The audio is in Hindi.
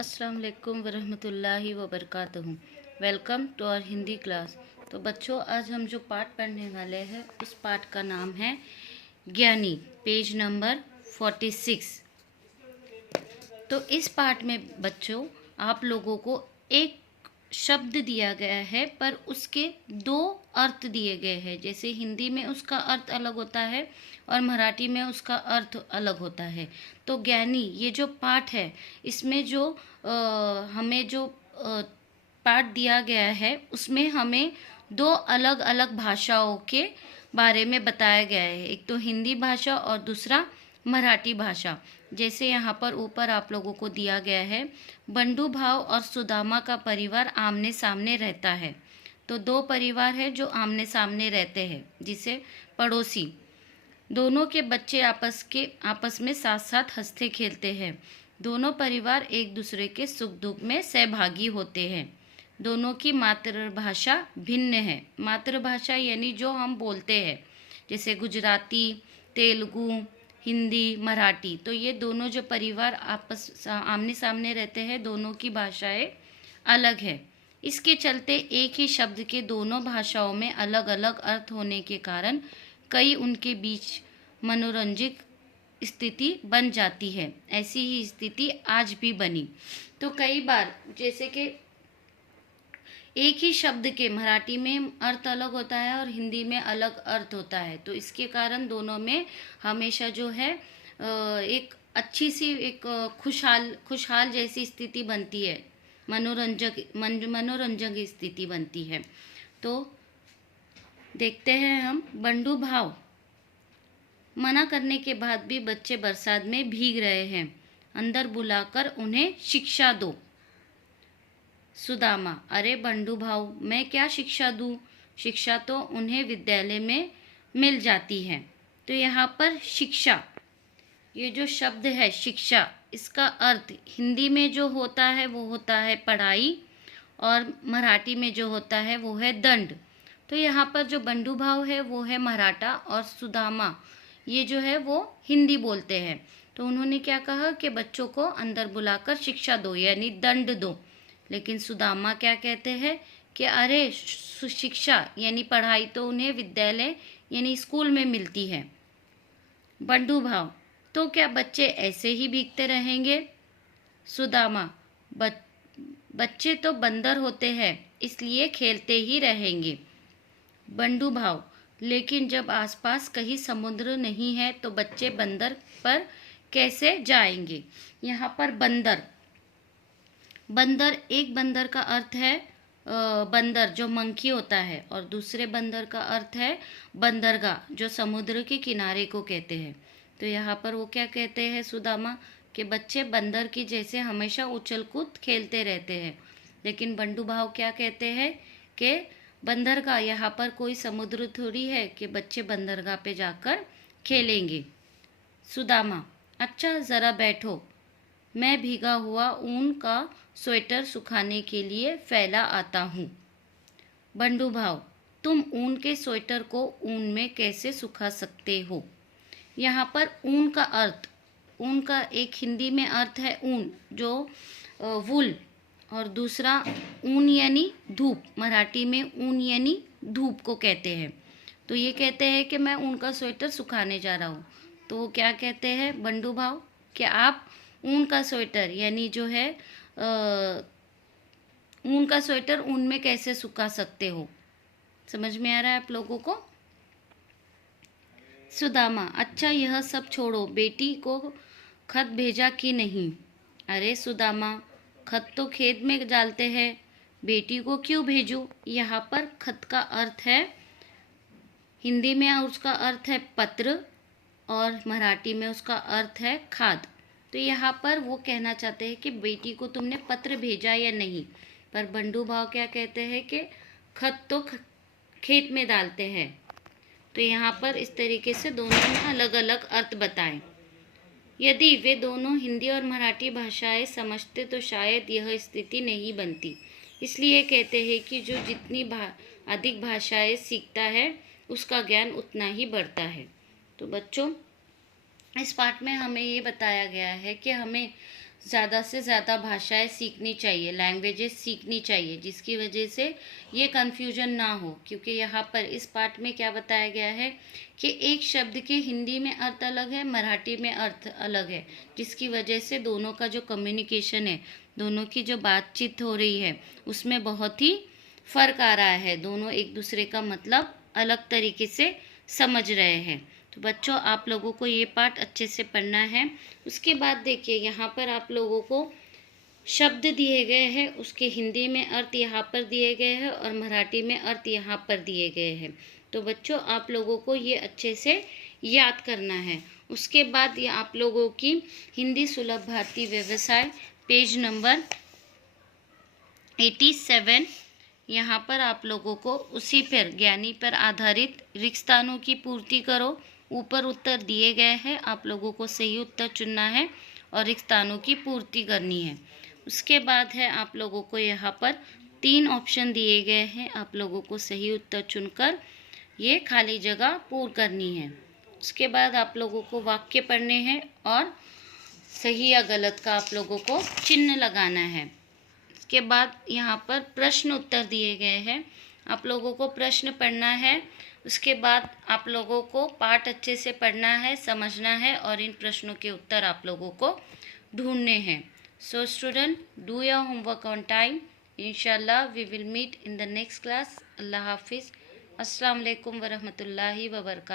अस्सलाम वालेकुम वरहमतुल्लाहि वबरकातुहू। Welcome to our Hindi class. तो बच्चों, आज हम जो पाठ पढ़ने वाले हैं उस पाठ का नाम है ज्ञानी, पेज नंबर 46। तो इस पाठ में बच्चों आप लोगों को एक शब्द दिया गया है, पर उसके दो अर्थ दिए गए हैं। जैसे हिंदी में उसका अर्थ अलग होता है और मराठी में उसका अर्थ अलग होता है। तो ज्ञानी ये जो पाठ है, इसमें जो हमें जो पाठ दिया गया है उसमें हमें दो अलग अलग भाषाओं के बारे में बताया गया है। एक तो हिंदी भाषा और दूसरा मराठी भाषा। जैसे यहाँ पर ऊपर आप लोगों को दिया गया है, बंधु भाव और सुदामा का परिवार आमने सामने रहता है। तो दो परिवार है जो आमने सामने रहते हैं, जिसे पड़ोसी। दोनों के बच्चे आपस में साथ साथ हंसते खेलते हैं। दोनों परिवार एक दूसरे के सुख दुख में सहभागी होते हैं। दोनों की मातृभाषा भिन्न है। मातृभाषा यानी जो हम बोलते हैं, जैसे गुजराती, तेलुगु, हिंदी, मराठी। तो ये दोनों जो परिवार आमने सामने रहते हैं, दोनों की भाषाएं अलग है। इसके चलते एक ही शब्द के दोनों भाषाओं में अलग अलग अर्थ होने के कारण कई उनके बीच मनोरंजक स्थिति बन जाती है। ऐसी ही स्थिति आज भी बनी। तो कई बार जैसे कि एक ही शब्द के मराठी में अर्थ अलग होता है और हिंदी में अलग अर्थ होता है। तो इसके कारण दोनों में हमेशा जो है एक अच्छी सी एक खुशहाल जैसी स्थिति बनती है, मनोरंजक स्थिति बनती है। तो देखते हैं हम, बंधु भाव। मना करने के बाद भी बच्चे बरसात में भीग रहे हैं, अंदर बुलाकर उन्हें शिक्षा दो। सुदामा, अरे बंधु भाव, मैं क्या शिक्षा दूँ? शिक्षा तो उन्हें विद्यालय में मिल जाती है। तो यहाँ पर शिक्षा, ये जो शब्द है शिक्षा, इसका अर्थ हिंदी में जो होता है वो होता है पढ़ाई, और मराठी में जो होता है वो है दंड। तो यहाँ पर जो बंधु भाव है वो है मराठा, और सुदामा ये जो है वो हिंदी बोलते हैं। तो उन्होंने क्या कहा कि बच्चों को अंदर बुलाकर शिक्षा दो, यानी दंड दो। लेकिन सुदामा क्या कहते हैं कि अरे शिक्षा यानी पढ़ाई तो उन्हें विद्यालय यानी स्कूल में मिलती है। बंधु भाव, तो क्या बच्चे ऐसे ही भीगते रहेंगे? सुदामा, बच्चे तो बंदर होते हैं, इसलिए खेलते ही रहेंगे। बंधु भाव, लेकिन जब आसपास कहीं समुद्र नहीं है तो बच्चे बंदर पर कैसे जाएंगे? यहाँ पर बंदर, एक बंदर का अर्थ है बंदर जो मंकी होता है, और दूसरे बंदर का अर्थ है बंदरगाह जो समुद्र के किनारे को कहते हैं। तो यहाँ पर वो क्या कहते हैं सुदामा, कि बच्चे बंदर की जैसे हमेशा उछल कूद खेलते रहते हैं। लेकिन बंधु भाव क्या कहते हैं कि बंदरगाह, यहाँ पर कोई समुद्र थोड़ी है कि बच्चे बंदरगाह पे जाकर खेलेंगे। सुदामा, अच्छा ज़रा बैठो, मैं भीगा हुआ ऊन का स्वेटर सुखाने के लिए फैला आता हूँ। बंधु भाव, तुम ऊन के स्वेटर को ऊन में कैसे सुखा सकते हो? यहाँ पर ऊन का अर्थ, ऊन का एक हिंदी में अर्थ है ऊन जो वूल, और दूसरा ऊन यानी धूप। मराठी में ऊन यानी धूप को कहते हैं। तो ये कहते हैं कि मैं ऊन का स्वेटर सुखाने जा रहा हूँ। तो वो क्या कहते हैं बंधु भाव, कि आप ऊन का स्वेटर यानी जो है ऊन का स्वेटर ऊन में कैसे सुखा सकते हो? समझ में आ रहा है आप लोगों को? सुदामा, अच्छा यह सब छोड़ो, बेटी को खत भेजा कि नहीं? अरे सुदामा, खत तो खेत में डालते हैं, बेटी को क्यों भेजूं? यहाँ पर खत का अर्थ है, हिंदी में उसका अर्थ है पत्र, और मराठी में उसका अर्थ है खाद। तो यहाँ पर वो कहना चाहते हैं कि बेटी को तुमने पत्र भेजा या नहीं। पर बंधु भाव क्या कहते हैं कि खत तो खेत में डालते हैं। तो यहाँ पर इस तरीके से दोनों ने अलग अलग अर्थ बताए। यदि वे दोनों हिंदी और मराठी भाषाएं समझते तो शायद यह स्थिति नहीं बनती। इसलिए कहते हैं कि जो जितनी अधिक भाषाएं सीखता है उसका ज्ञान उतना ही बढ़ता है। तो बच्चों, इस पाठ में हमें ये बताया गया है कि हमें ज़्यादा से ज़्यादा भाषाएं सीखनी चाहिए, लैंग्वेजेस सीखनी चाहिए, जिसकी वजह से ये कन्फ्यूजन ना हो। क्योंकि यहाँ पर इस पार्ट में क्या बताया गया है कि एक शब्द के हिंदी में अर्थ अलग है, मराठी में अर्थ अलग है, जिसकी वजह से दोनों का जो कम्युनिकेशन है, दोनों की जो बातचीत हो रही है, उसमें बहुत ही फ़र्क आ रहा है। दोनों एक दूसरे का मतलब अलग तरीके से समझ रहे हैं। तो बच्चों, आप लोगों को ये पार्ट अच्छे से पढ़ना है। उसके बाद देखिए, यहाँ पर आप लोगों को शब्द दिए गए हैं, उसके हिंदी में अर्थ यहाँ पर दिए गए हैं और मराठी में अर्थ यहाँ पर दिए गए हैं। तो बच्चों, आप लोगों को ये अच्छे से याद करना है। उसके बाद ये आप लोगों की हिंदी सुलभ भारती व्यवसाय पेज नंबर 87, यहाँ पर आप लोगों को उसी पर ज्ञानी पर आधारित रिक्त स्थानों की पूर्ति करो। ऊपर उत्तर दिए गए हैं, आप लोगों को सही उत्तर चुनना है और रिक्त स्थानों की पूर्ति करनी है। उसके बाद है आप लोगों को यहाँ पर 3 ऑप्शन दिए गए हैं, आप लोगों को सही उत्तर चुनकर ये खाली जगह पूर्ण करनी है। उसके बाद आप लोगों को वाक्य पढ़ने हैं और सही या गलत का आप लोगों को चिन्ह लगाना है। के बाद यहाँ पर प्रश्न उत्तर दिए गए हैं, आप लोगों को प्रश्न पढ़ना है। उसके बाद आप लोगों को पाठ अच्छे से पढ़ना है, समझना है और इन प्रश्नों के उत्तर आप लोगों को ढूंढने हैं। So student, do your homework on time. इंशाल्लाह we will meet in the next class. अल्लाह हाफिज़। अस्सलाम वालेकुम वरहमतुल्लाहि वबरकातुहू।